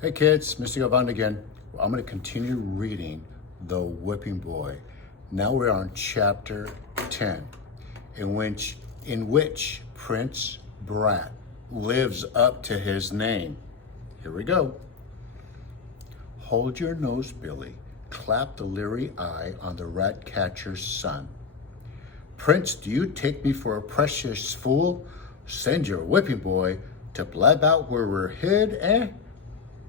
Hey kids, Mr. Galvan again. I'm going to continue reading The Whipping Boy. Now we're on chapter 10, in which Prince Brat lives up to his name. Here we go. Hold your nose, Billy. Clap the leery eye on the rat catcher's son. Prince, do you take me for a precious fool? Send your whipping boy to blab out where we're hid, eh?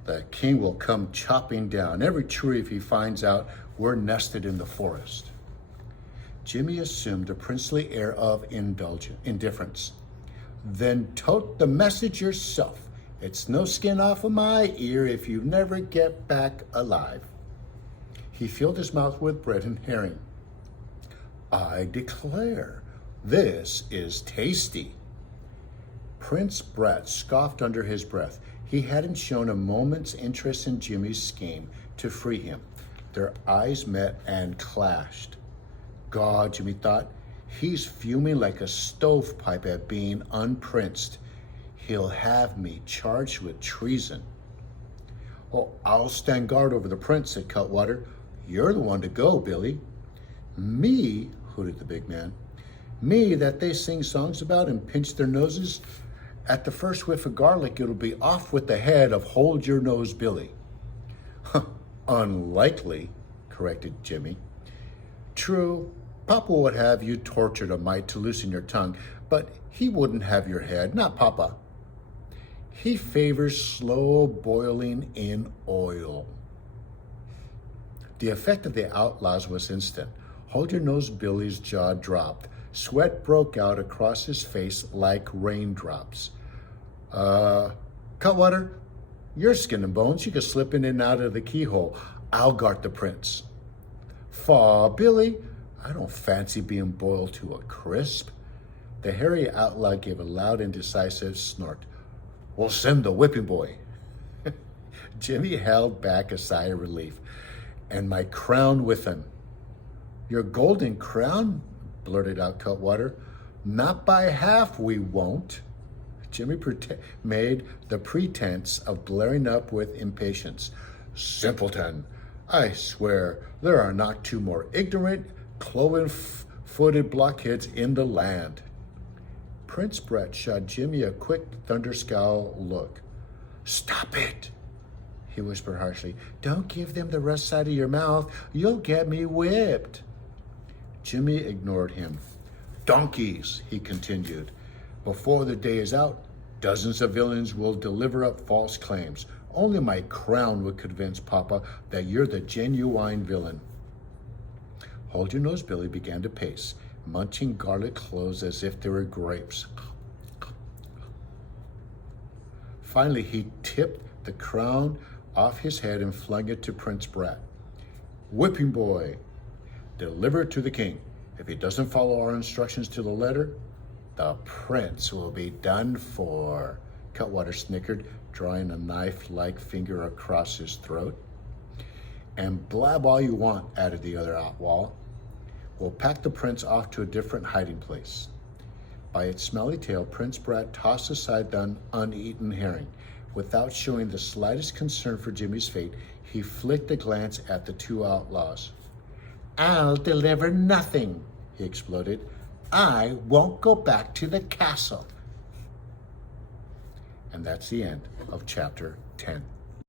The king will come chopping down every tree if he finds out we're nested in the forest. Jimmy assumed a princely air of indifference. Then tote the message yourself. It's no skin off of my ear if you never get back alive. He filled his mouth with bread and herring. I declare, this is tasty. Prince Brat scoffed under his breath. He hadn't shown a moment's interest in Jimmy's scheme to free him. Their eyes met and clashed. God, Jimmy thought, he's fuming like a stovepipe at being unprinced. He'll have me charged with treason. Oh, I'll stand guard over the prince, said Cutwater. You're the one to go, Billy. Me, hooted the big man. Me that they sing songs about and pinch their noses? At the first whiff of garlic, it'll be off with the head of Hold Your Nose Billy. Unlikely, corrected Jimmy. True, Papa would have you tortured a mite to loosen your tongue, but he wouldn't have your head, not Papa. He favors slow boiling in oil. The effect of the outlaws was instant. Hold Your Nose Billy's jaw dropped. Sweat broke out across his face like raindrops. Cutwater, you're skin and bones. You can slip in and out of the keyhole. I'll guard the prince. Faw, Billy, I don't fancy being boiled to a crisp. The hairy outlaw gave a loud and decisive snort. We'll send the whipping boy. Jimmy held back a sigh of relief. And my crown with him. Your golden crown? Blurted out Cutwater. Not by half, we won't. Jimmy made the pretense of blaring up with impatience. Simpleton, I swear there are not two more ignorant, cloven-footed blockheads in the land. Prince Brat shot Jimmy a quick thunder-scowl look. Stop it, he whispered harshly. Don't give them the rough side of your mouth. You'll get me whipped. Jimmy ignored him. Donkeys, he continued. Before the day is out, dozens of villains will deliver up false claims. Only my crown would convince Papa that you're the genuine villain. Hold Your Nose Billy began to pace, munching garlic cloves as if they were grapes. Finally, he tipped the crown off his head and flung it to Prince Brat. Whipping Boy, deliver it to the king. If he doesn't follow our instructions to the letter, the prince will be done for. Cutwater snickered, drawing a knife-like finger across his throat. And blab all you want, added the other outlaw. We'll pack the prince off to a different hiding place. By its smelly tail, Prince Brat tossed aside the uneaten herring. Without showing the slightest concern for Jimmy's fate, he flicked a glance at the two outlaws. I'll deliver nothing, he exploded. I won't go back to the castle. And that's the end of chapter 10.